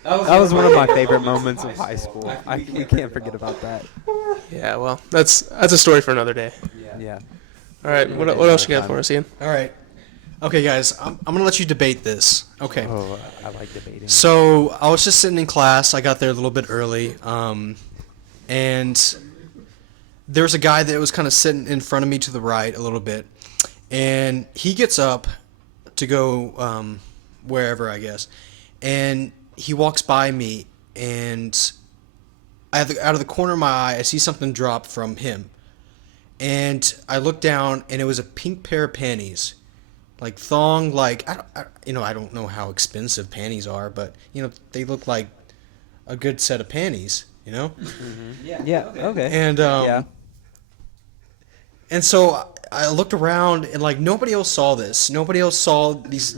That was one of my favorite moments of high school. We can't forget about that. Yeah, well, that's a story for another day. Yeah. All right, what else you got for us, Ian? All right. Okay, guys, I'm going to let you debate this. Okay. Oh, I like debating. So I was just sitting in class. I got there a little bit early. And there was a guy that was kind of sitting in front of me to the right a little bit. And he gets up to go wherever, I guess. And he walks by me, and out of the corner of my eye, I see something drop from him. And I look down, and it was a pink pair of panties. Like thong, like, I don't know how expensive panties are, but, they look like a good set of panties, Yeah. Okay. And, Yeah. And so I looked around and like nobody else saw this. Nobody else saw these.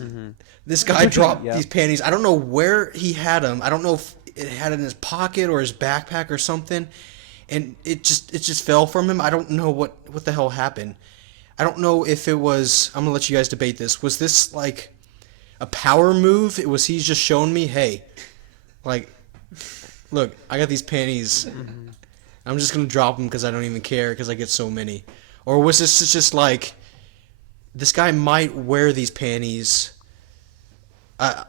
This guy dropped these panties. I don't know where he had them. I don't know if it had it in his pocket or his backpack or something. And it just fell from him. I don't know what the hell happened. I don't know if it was. I'm gonna let you guys debate this. Was this like a power move? Was he just showing me, hey, like, look, I got these panties. I'm just gonna drop them because I don't even care because I get so many. Or was this just like, this guy might wear these panties? I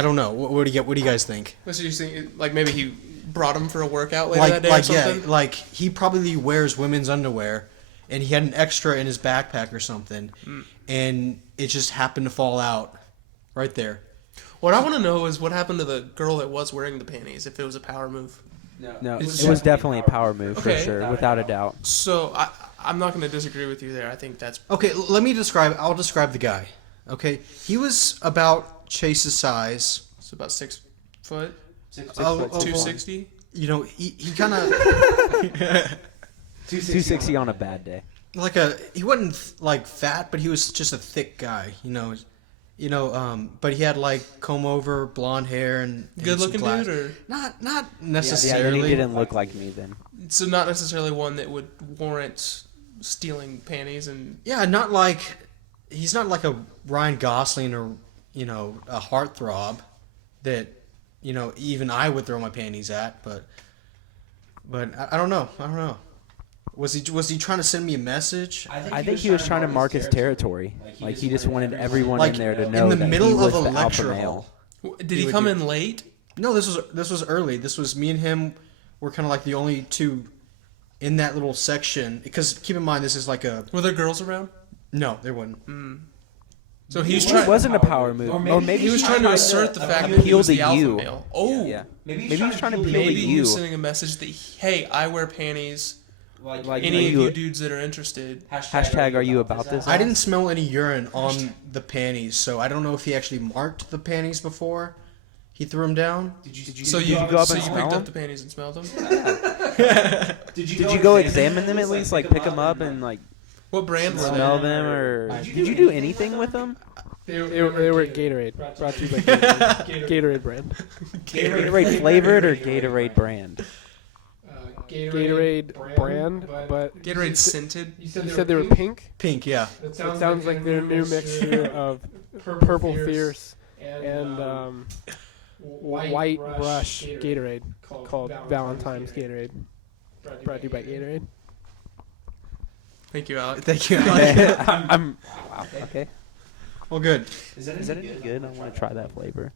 don't know. What do you guys think? So you think like maybe he brought him for a workout later that day or something? Yeah, like he probably wears women's underwear, and he had an extra in his backpack or something, and it just happened to fall out right there. What I want to know is what happened to the girl that was wearing the panties, if it was a power move. No, it was definitely a power move for sure, without a doubt. So I'm not going to disagree with you there. I think that's... Okay, I'll describe the guy. Okay, he was about Chase's size. So about 6 foot? 260. You know, he kind of... 260 on a bad day. He wasn't like fat, but he was just a thick guy, but he had like comb over blonde hair and good looking dude, or not necessarily. Yeah, he didn't look like me then. So not necessarily one that would warrant stealing panties and he's not like a Ryan Gosling or a heartthrob that even I would throw my panties at, but I don't know. Was he trying to send me a message? I think he was trying to mark his territory. Like he just wanted everyone in there to know in the that middle he was of a the alpha lecture male. hall. Did he come in late? No, this was early. This was me and him. We're kind of like the only two in that little section. Because keep in mind, this is like a... Were there girls around? No, there wasn't. So he's It wasn't a power move. Or maybe he was trying to assert the fact that he appeal was to the alpha you. male. Oh, Yeah. Maybe he was trying to appeal to maybe he you. was sending a message that hey, I wear panties. Like Any of you dudes that are interested. Hashtag are you about this? I didn't smell any urine on the panties, so I don't know if he actually marked the panties before he threw them down. So you go up so and you smell picked up them? the panties and smelled them? Did you go examine them at least? Like pick them up and like What brand were smell they? them? Or did you do anything with them? They were Gatorade. Brought to you by Gatorade. Gatorade brand. Gatorade flavored or Gatorade brand? Gatorade brand, but Gatorade scented. you said they were pink. Pink, yeah. It sounds like their new mixture of Purple Fierce and White Rush Gatorade called Valentine's Gatorade. Brought to you by Gatorade. Thank you, Alec. Thank you. Wow, okay. Well, good. Is that any good? I want to try that flavor.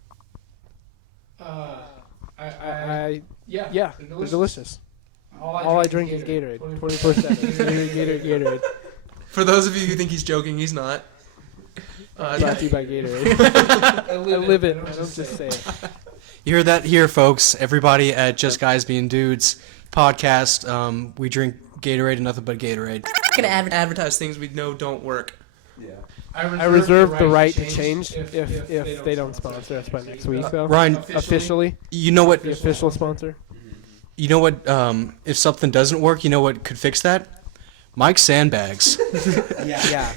Yeah, they're delicious. All I drink is Gatorade, 24/7. Gatorade. For those of you who think he's joking, he's not. Brought to you by Gatorade. I live it. I don't just say it. You heard that here, folks. Everybody at Just Guys Being Dudes podcast, we drink Gatorade and nothing but Gatorade. We're gonna advertise things we know don't work. Yeah. I reserve the right to change if they don't sponsor us by next week, though. Ryan, Officially, you know what? the official sponsor. You know what? If something doesn't work, you know what could fix that? Mike Sandbags. Yeah.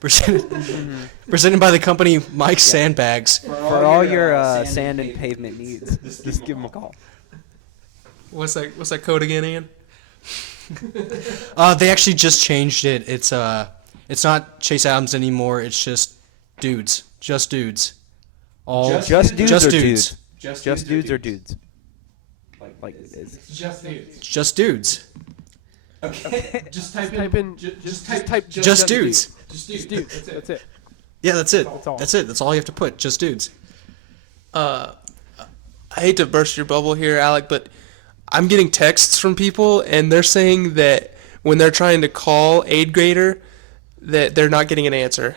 Presented by the company Mike Sandbags. For all your sand and pavement needs, just give them a call. What's that code again, Ian? They actually just changed it. It's not Chase Adams anymore. It's just dudes. Just dudes. Just dudes just or dudes. dudes? Just dudes or dudes? Like Just dudes. Just dudes. Okay. Just type in. Just type. Just dudes. Just dudes. That's it. Yeah, that's it. That's all. That's it. That's all you have to put. Just dudes. I hate to burst your bubble here, Alec, but I'm getting texts from people, and they're saying that when they're trying to call Aid Grader, that they're not getting an answer.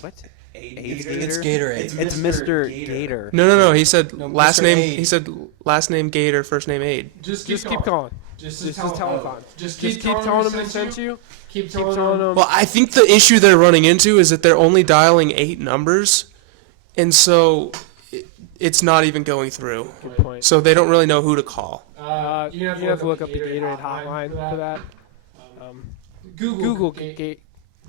what? It's Gatorade. It's Mr. Gator. No. He said last Mr. name. Aid. He said last name Gator, first name Aid. Just keep calling. Just tell them. Just keep telling them they sent you. Keep telling them. Well, I think the issue they're running into is that they're only dialing 8 numbers, and so it's not even going through. Good point. So they don't really know who to call. You have to look up the Gatorade hotline for that. Google Gate.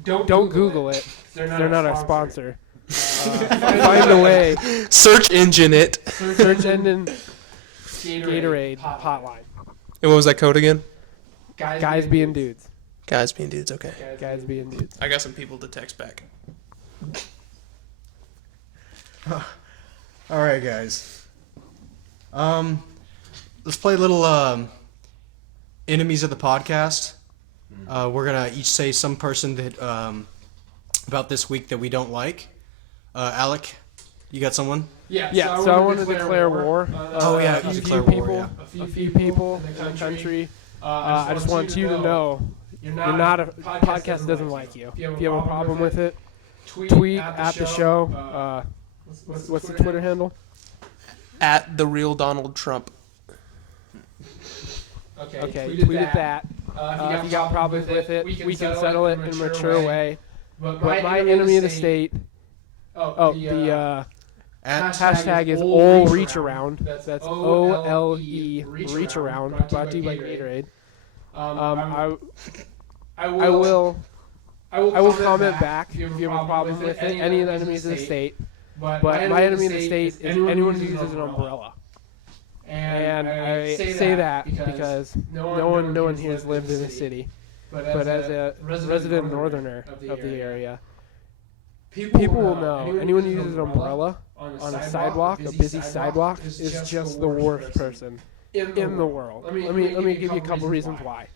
Don't Google it. They're not our sponsor. Find a way. Search engine it. Search engine Gatorade hotline. And what was that code again? Guys being dudes. Guys being dudes, okay. Guys being dudes. I got some people to text back. All right, guys. Let's play a little enemies of the podcast. We're gonna each say some person that about this week that we don't like. Alek, you got someone? Yeah. So I want to declare war. Declare war. Yeah. A few people in the country. I just want you to know you're not a podcast doesn't like you. If you have a problem with it, tweet at the show. What's the Twitter handle? At the real Donald Trump. Okay, tweet at that. If you got problems with it, we can settle it in a mature way. But my enemy of the state. The hashtag is OLE Reach Around. That's OLE Reach Around. Brought to you by Gatorade. I will comment back if you have a problem with it. Any of the enemies of the state. But my enemy of the state is anyone who uses an umbrella. And I say that because no one here has lived in the city. But as a resident northerner of the area, people will know anyone who uses an umbrella on a sidewalk, a busy sidewalk, is just the worst person in the world. Let me give you a couple reasons why.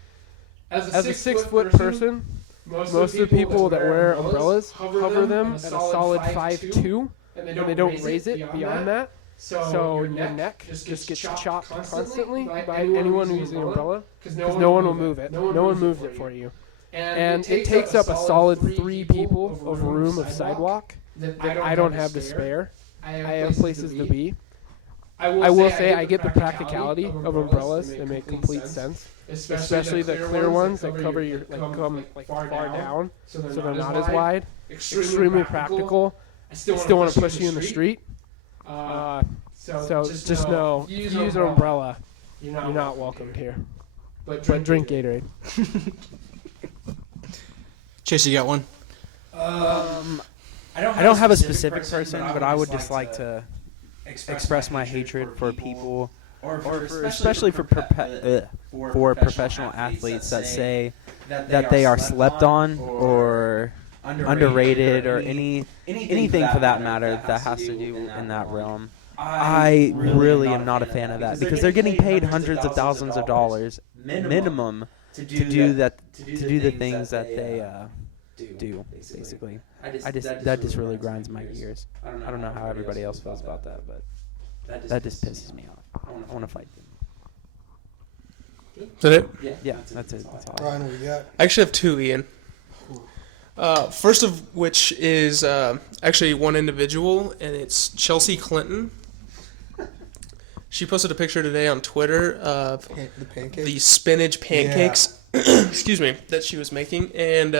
As a 6-foot person, most of the people that wear umbrellas hover them at a solid 5'2", and they don't raise it beyond that. So your neck just gets chopped constantly by anyone who's using an umbrella because no one will move it. No one moves it for you. And it takes up a solid 3 people of room of sidewalk that I don't have to spare. I have places to be. I will say I get the practicality of umbrellas. They make complete sense, especially the clear ones that cover your come far down, so they're not as wide. Extremely practical. I still want to push you in the street. So just know, if you use an umbrella, you're not welcomed here. But drink Gatorade. Chase, you got one? I don't have a specific person, but I would just like to express my hatred for people, especially for professional athletes that say that they are slept on or underrated or anything for that matter that has to do in that realm. I really am not a fan of that because they're getting paid hundreds of thousands of dollars minimum to do the things that they do basically. That just really grinds my gears. I don't know how everybody else feels about that, but that just pisses me off. I want to fight them. Is that it? Yeah, that's it. That's all. Brian, what you got? I actually have 2, Ian. First of which is actually one individual, and it's Chelsea Clinton. She posted a picture today on Twitter of The pancake? the spinach pancakes, excuse me, that she was making, and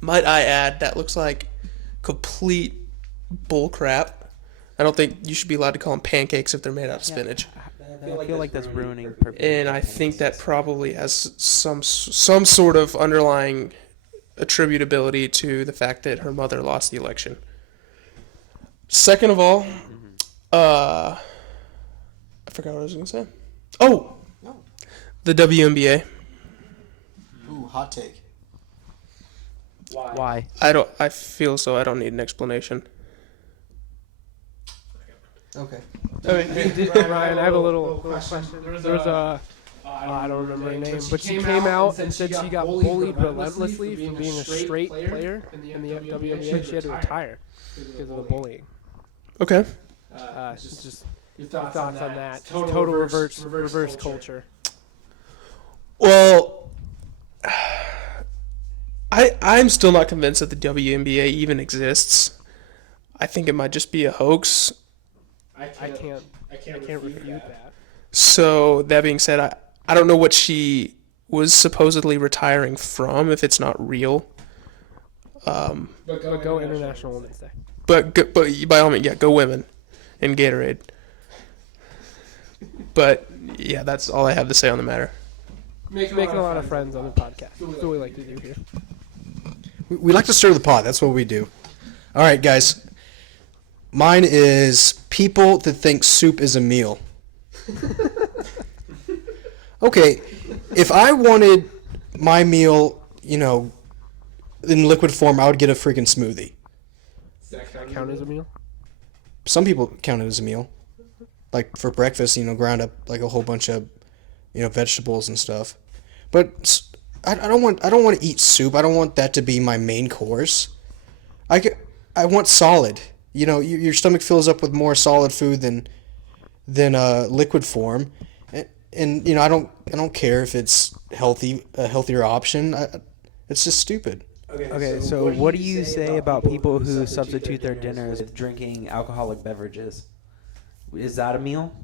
might I add, that looks like complete bull crap. I don't think you should be allowed to call them pancakes if they're made out of spinach. I feel like that's ruining purpose. And I think that probably has some sort of underlying attributability to the fact that her mother lost the election. Second of all, I forgot what I was going to say. Oh! The WNBA. Ooh, hot take. Why? I feel so I don't need an explanation. Okay. Ryan, I have a little question. There was a I don't remember her name, but she came out and said she got bullied relentlessly for being a straight player in the WNBA. She had to retire because of the bullying. Okay. Just your thoughts on that. Total reverse culture. Well, I'm still not convinced that the WNBA even exists. I think it might just be a hoax. I can't refute that. So, that being said, I don't know what she was supposedly retiring from if it's not real. But go International Women's Day. But by all means, yeah, go women and Gatorade. But, yeah, that's all I have to say on the matter. Making a lot of friends on the podcast. That's what we like to do here. We like to stir the pot. That's what we do. All right, guys. Mine is people that think soup is a meal. Okay, if I wanted my meal, in liquid form, I would get a freaking smoothie. Does that count as a meal? Some people count it as a meal. Like for breakfast, ground up like a whole bunch of, vegetables and stuff. But I don't want to eat soup. I don't want that to be my main course. I want solid. Your stomach fills up with more solid food than liquid form. And I don't care if it's a healthier option. It's just stupid. Okay, so what do you say about people who substitute their dinners with drinking alcoholic beverages? Is that a meal?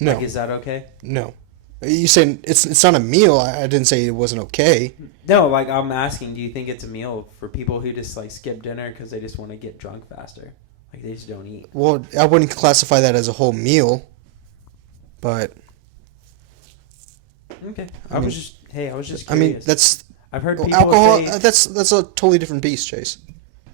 No. Like, is that okay? No. You saying it's not a meal? I didn't say it wasn't okay. No, like I'm asking, do you think it's a meal for people who just like skip dinner because they just want to get drunk faster? Like they just don't eat. Well, I wouldn't classify that as a whole meal. But okay, I was just curious. I mean, that's I've heard people alcohol. say That's a totally different beast, Chase.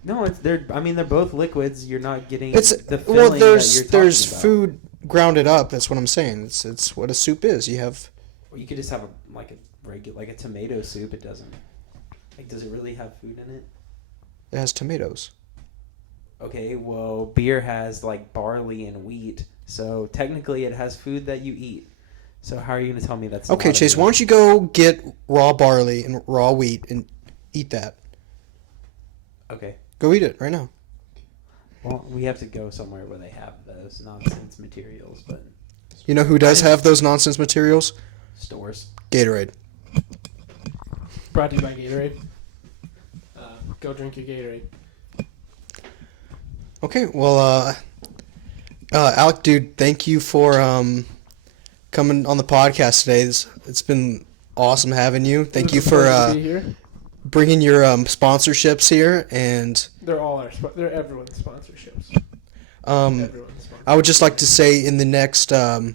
no. They're both liquids. You're not getting It's the feeling there's that you're there's talking about. food grounded up. That's what I'm saying. It's what a soup is. You have Or you could just have a regular a tomato soup. It doesn't does it really have food in it? it has tomatoes. Okay, well, beer has like barley and wheat, so technically it has food that you eat. So how are you going to tell me that's Okay, not a Chase. meal? Why don't you go get raw barley and raw wheat and eat that? Okay. Go eat it right now. Well, we have to go somewhere where they have those nonsense materials, but You know who does have those nonsense materials? stores. Gatorade. Brought to you by Gatorade. Go drink your Gatorade. Okay, well, Alec, dude, thank you for coming on the podcast today. It's been awesome having you. Thank you It was a pleasure to for be here. bringing your sponsorships here, and They're all they're everyone's sponsorships. um, Everyone's sponsorships. I would just like to say in the next, I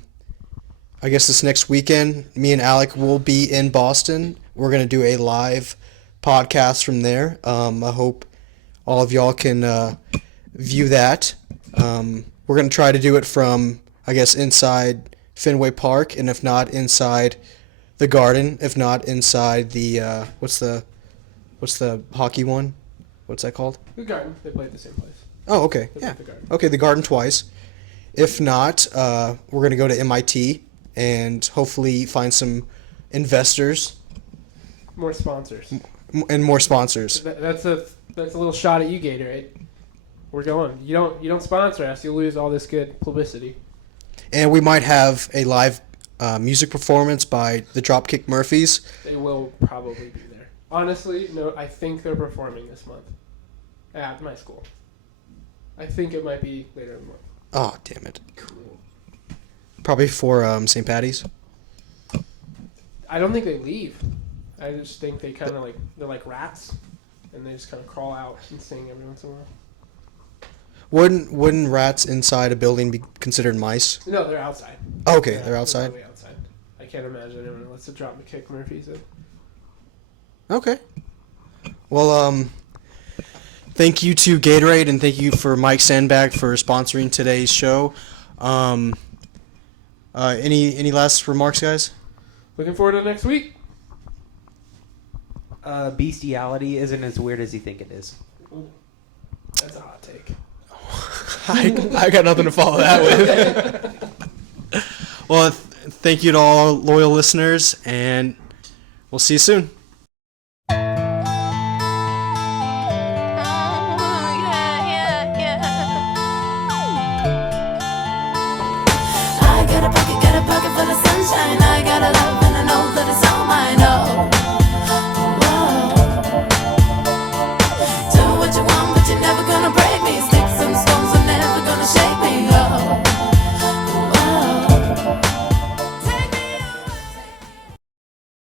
guess this next weekend, me and Alec will be in Boston. We're gonna do a live podcast from there. I hope all of y'all can view that. We're gonna try to do it from, I guess, inside Fenway Park, and if not, inside the Garden. If not, inside the what's the hockey one? What's that called? The Garden. They play at the same place. Oh, okay, They play yeah, at the Garden. okay, the Garden twice. If not, we're gonna go to MIT and hopefully find some investors More sponsors. and more sponsors. That's a little shot at you, Gatorade. We're going. You don't sponsor us, you'll lose all this good publicity. And we might have a live music performance by the Dropkick Murphys. They will probably be there. Honestly, no, I think they're performing this month at my school. I think it might be later in the month. Oh, damn it. Cool. Probably for St. Patty's. I don't think they leave. I just think they kind of they're like rats, and they just kind of crawl out and sing every once in a while. Wouldn't rats inside a building be considered mice? No, they're outside. Oh, okay, they're outside. Totally outside. I can't imagine anyone lets it drop the kick Murphy's in. Okay. Well, thank you to Gatorade and thank you for Mike Sandbag for sponsoring today's show. Any last remarks, guys? Looking forward to next week. Bestiality isn't as weird as you think it is. That's a hot take. I got nothing to follow that with. Well, thank you to all loyal listeners, and we'll see you soon.